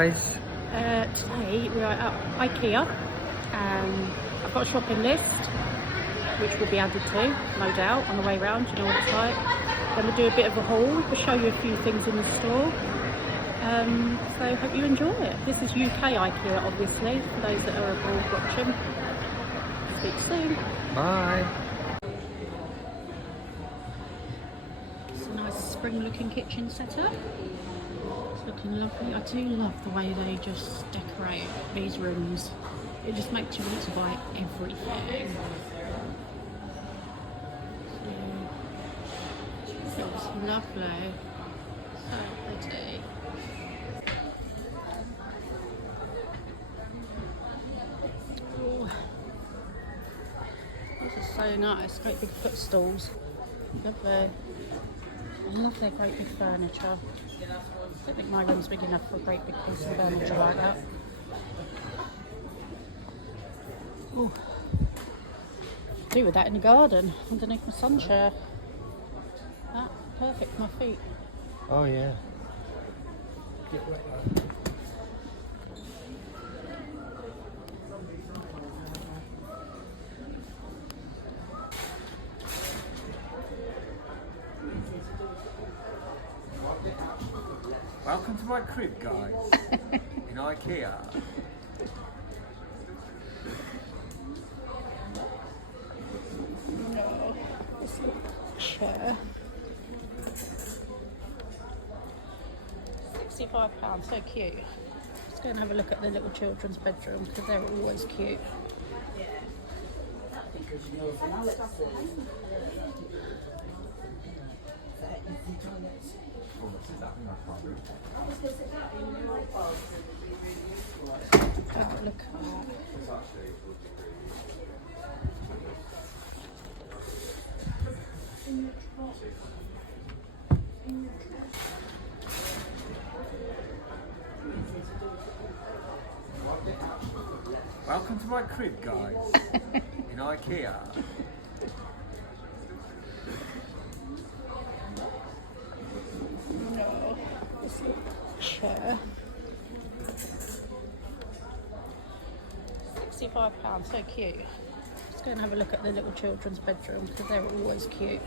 guys. Today we are at IKEA. I've got a shopping list which will be added to, no doubt, on the way round. You know what it's like. Then we'll do a bit of a haul. We'll show you a few things in the store. So hope you enjoy it. This is UK IKEA, obviously, for those that are abroad watching. Speak soon. Bye. It's a nice spring-looking kitchen setup. It's looking lovely. I do love the way they just decorate these rooms. It just makes you want to buy everything. So, it's lovely. So pretty. Oh, this is so nice. Great big footstools. Lovely. I love their great big furniture. I don't think my room's big enough for a great big piece of furniture like that. Ooh. Do with that in the garden, underneath my sun chair. That perfect for my feet. Oh yeah. Welcome to my crib, guys, in IKEA. No, this little chair. £65, so cute. Let's go and have a look at the little children's bedroom because they're always cute. Oh, look at that. Welcome to my crib, guys, in IKEA. No, this little chair. £65, so cute. Let's go and have a look at the little children's bedroom because they're always cute.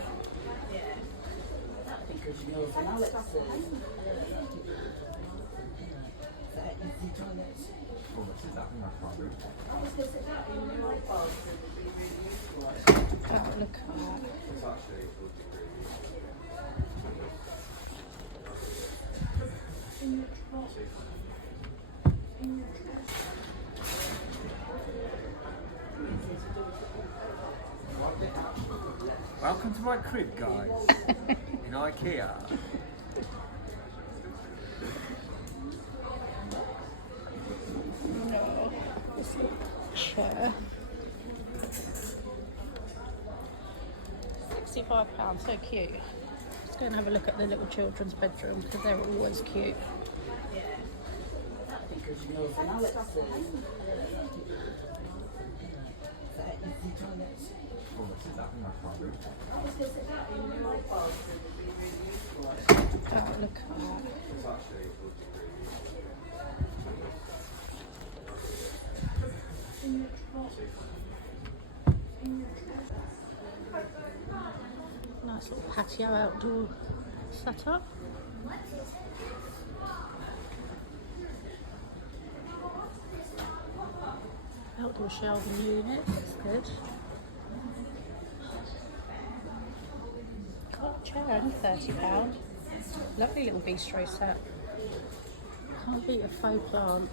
Oh, look at that. Welcome to my crib, guys, in IKEA. No, this little chair. £65, so cute. Let's go and have a look at the little children's bedroom because they're always cute. Oh, look at that. Nice little patio outdoor setup. Outdoor shelving unit, that's good. Cot chair, only £30. Lovely little bistro set. Can't beat a faux plant.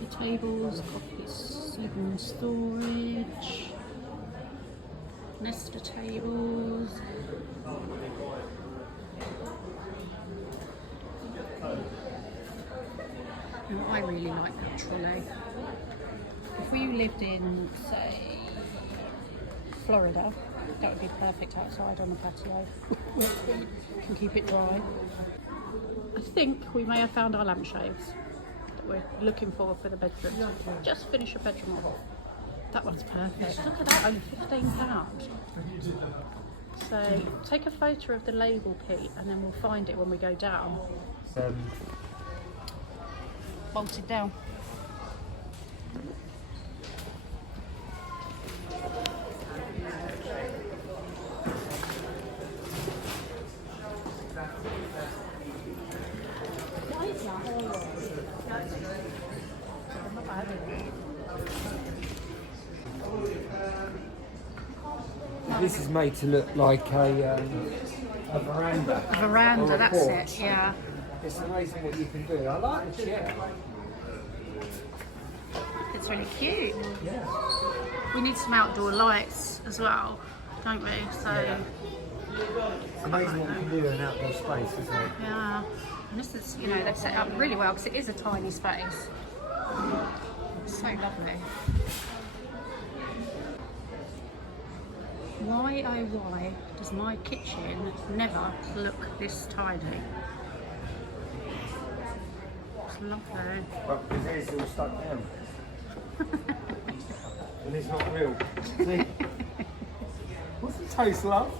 The tables, coffee, living storage, nester tables. And I really like that trolley. If we lived in, say, Florida, that would be perfect outside on the patio. You can keep it dry. I think we may have found our lampshades that we're looking for the bedroom. Just finish a bedroom off. That one's perfect. Look at that, only £15. So take a photo of the label, Pete, and then we'll find it when we go down. Bolted down. This is made to look like a veranda. A veranda, or a that's porch. it, yeah. It's amazing what you can do. I like the chair. It's really cute. Yeah. We need some outdoor lights as well, don't we? So, It's amazing what you can do in an outdoor space, isn't it? yeah. And this is, you know, they've set it up really well because it is a tiny space. It's so lovely. Why, oh why, does my kitchen never look this tiny? It's lovely. Well, because it's all stuck down. And it's not real. See? What's the taste, love?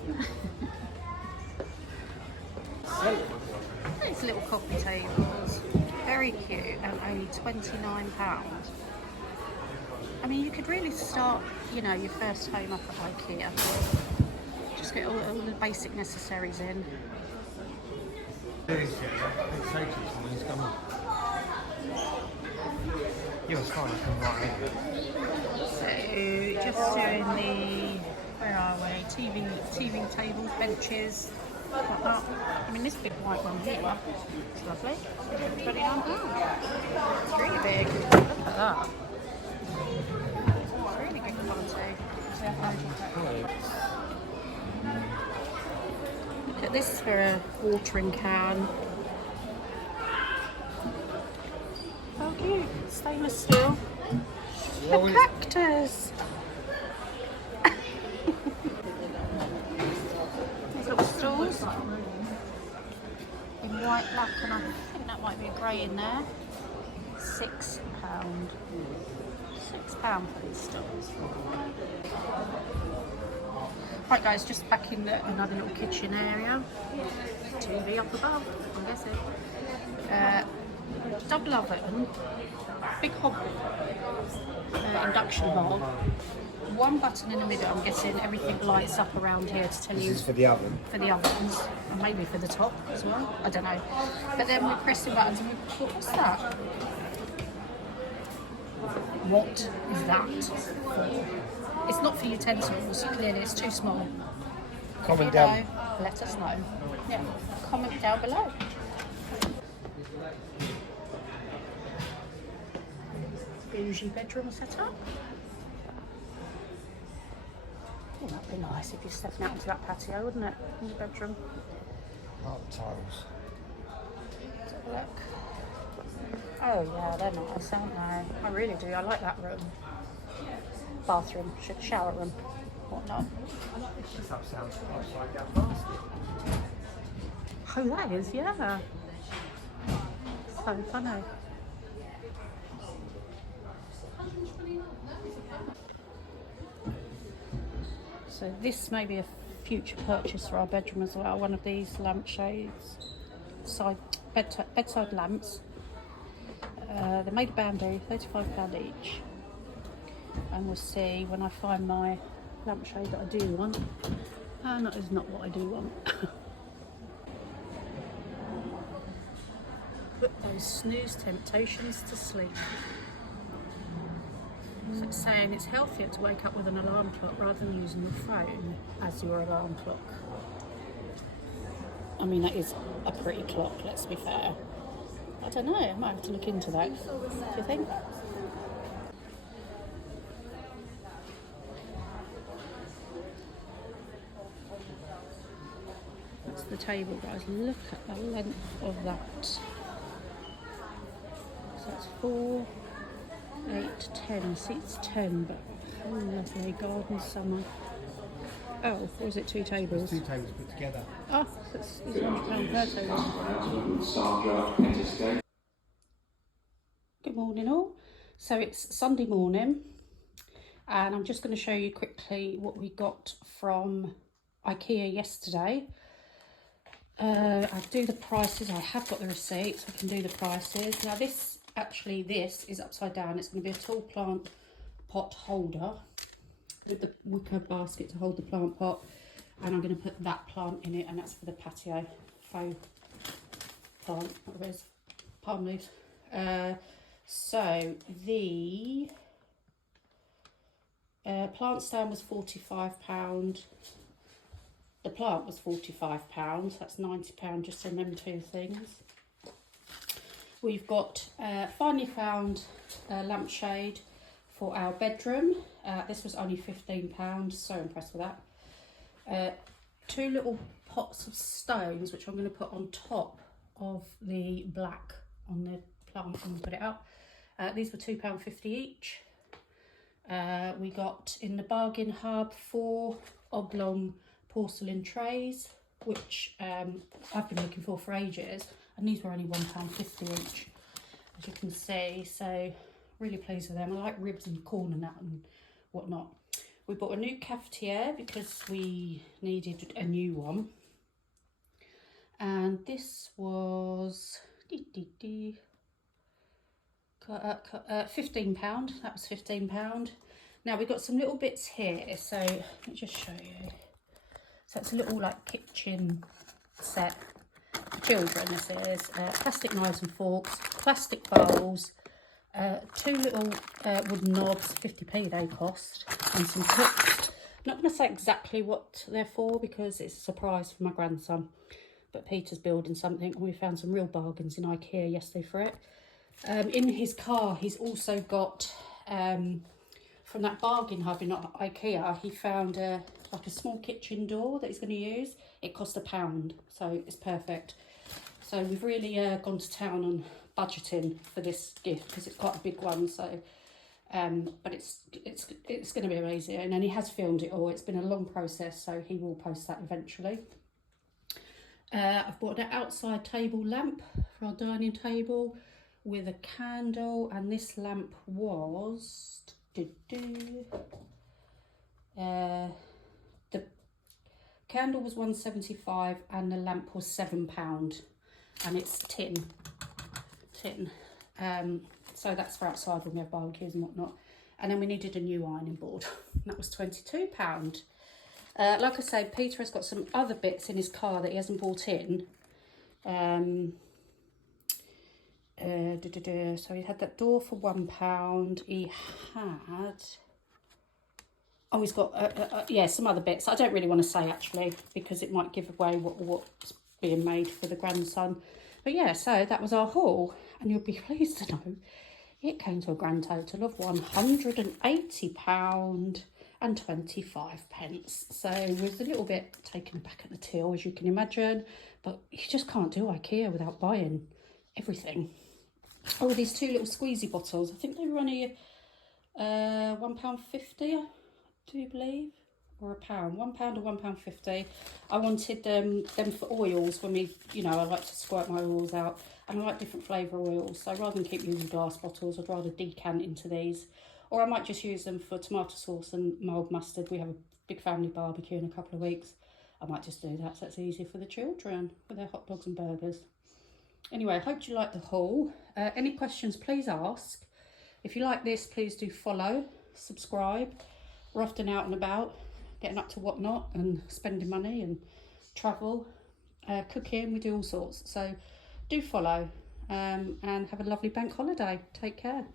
These little coffee tables, very cute and only £29. I mean, you could really start, you know, your first home up at IKEA. Just get all the basic necessaries in. You're fine, come right in. So, just doing the, where are we? TV tables, benches, like that. I mean, this big white one here, it's lovely. £29. It's really big. Look at that. It's really good quality. Look at this for a watering can. How cute. Stainless steel. A cactus. These little stools in white, black, and I think that might be a grey in there. £6. £6 for these stools. Right guys, just back in another little kitchen area. TV up above, I'm guessing. Double oven, big hob induction hob. One button in the middle, I'm guessing everything lights up around here to tell you. This is for the oven. For the ovens, and maybe for the top as well, I don't know. But then we're pressing buttons and we thought, what's that? What is that for? It's not for utensils, clearly it's too small. Comment If you down. know, let us know. Yeah, comment down below. Bougie bedroom setup. Oh, that'd be nice if you're stepping out into that patio, wouldn't it? In the bedroom. Art tiles. Let's have a look. Oh yeah, they're nice, aren't they? I really do. I like that room. Bathroom, shower room, whatnot. This sounds upside down basket. Oh, that is, yeah. So funny. So this may be a future purchase for our bedroom as well. One of these lampshades, bedside lamps. They're made of bamboo, £35 each. And we'll see when I find my lampshade that I do want. And that is not what I do want. Put those snooze temptations to sleep. So it's saying it's healthier to wake up with an alarm clock rather than using your phone as your alarm clock. I mean, that is a pretty clock, let's be fair. I don't know, I might have to look into that. Do you think? That's the table, guys. Look at the length of that. So that's 4, 8, 10. See, it's 10, but oh, lovely garden summer. Oh, or is it 2 tables? 2 tables put together. Oh, so it's £1 per table. Good morning all. So it's Sunday morning and I'm just going to show you quickly what we got from IKEA yesterday. I'll do the prices. I have got the receipts. I can do the prices. Now this is upside down. It's going to be a tall plant pot holder with the wicker basket to hold the plant pot, and I'm going to put that plant in it, and that's for the patio faux plant, whatever it is, palm leaves. So the plant stand was £45. The plant was £45, that's £90 just on them 2 things. We've got finally found a lampshade for our bedroom. This was only £15, so impressed with that. 2 little pots of stones, which I'm going to put on top of the black on the plant and put it out. These were £2.50 each. We got in the bargain hub 4 oblong porcelain trays, which I've been looking for ages, and these were only £1.50 each, as you can see. So really pleased with them. I like ribs and corn and that and whatnot. We bought a new cafetiere because we needed a new one, and this was £15. That was £15. Now we've got some little bits here, so let me just show you. So it's a little like kitchen set for children. This is plastic knives and forks, plastic bowls, 2 little wooden knobs, 50p they cost, and some tips. I'm not going to say exactly what they're for because it's a surprise for my grandson, but Peter's building something and we found some real bargains in IKEA yesterday for it. In his car he's also got, from that bargain hub in IKEA, he found like a small kitchen door that he's going to use. It cost £1, so it's perfect. So we've really gone to town on budgeting for this gift because it's quite a big one. So, but it's going to be amazing. And then he has filmed it all. It's been a long process, so he will post that eventually. I've bought an outside table lamp for our dining table with a candle, and this lamp was the candle was £1.75 and the lamp was £7, and it's tin. So that's for outside when we have barbecues and whatnot. And then we needed a new ironing board. That was £22. Like I say, Peter has got some other bits in his car that he hasn't bought in. So he had that door for £1. He had, oh, he's got yeah, some other bits I don't really want to say actually because it might give away what's being made for the grandson. But yeah, so that was our haul, and you'll be pleased to know it came to a grand total of £180 and 25 pence. So it was a little bit taken aback at the till, as you can imagine, but you just can't do IKEA without buying everything. Oh, these 2 little squeezy bottles, I think they were only £1.50, I do believe, or £1, £1 or £1.50. I wanted them for oils when we, you know, I like to squirt my oils out, and I like different flavour oils, so rather than keep using glass bottles, I'd rather decant into these, or I might just use them for tomato sauce and mild mustard. We have a big family barbecue in a couple of weeks. I might just do that, so it's easier for the children with their hot dogs and burgers. Anyway, I hope you liked the haul. Any questions, please ask. If you like this, please do follow, subscribe. We're often out and about, getting up to whatnot and spending money and travel, cooking, we do all sorts. So do follow and have a lovely bank holiday. Take care.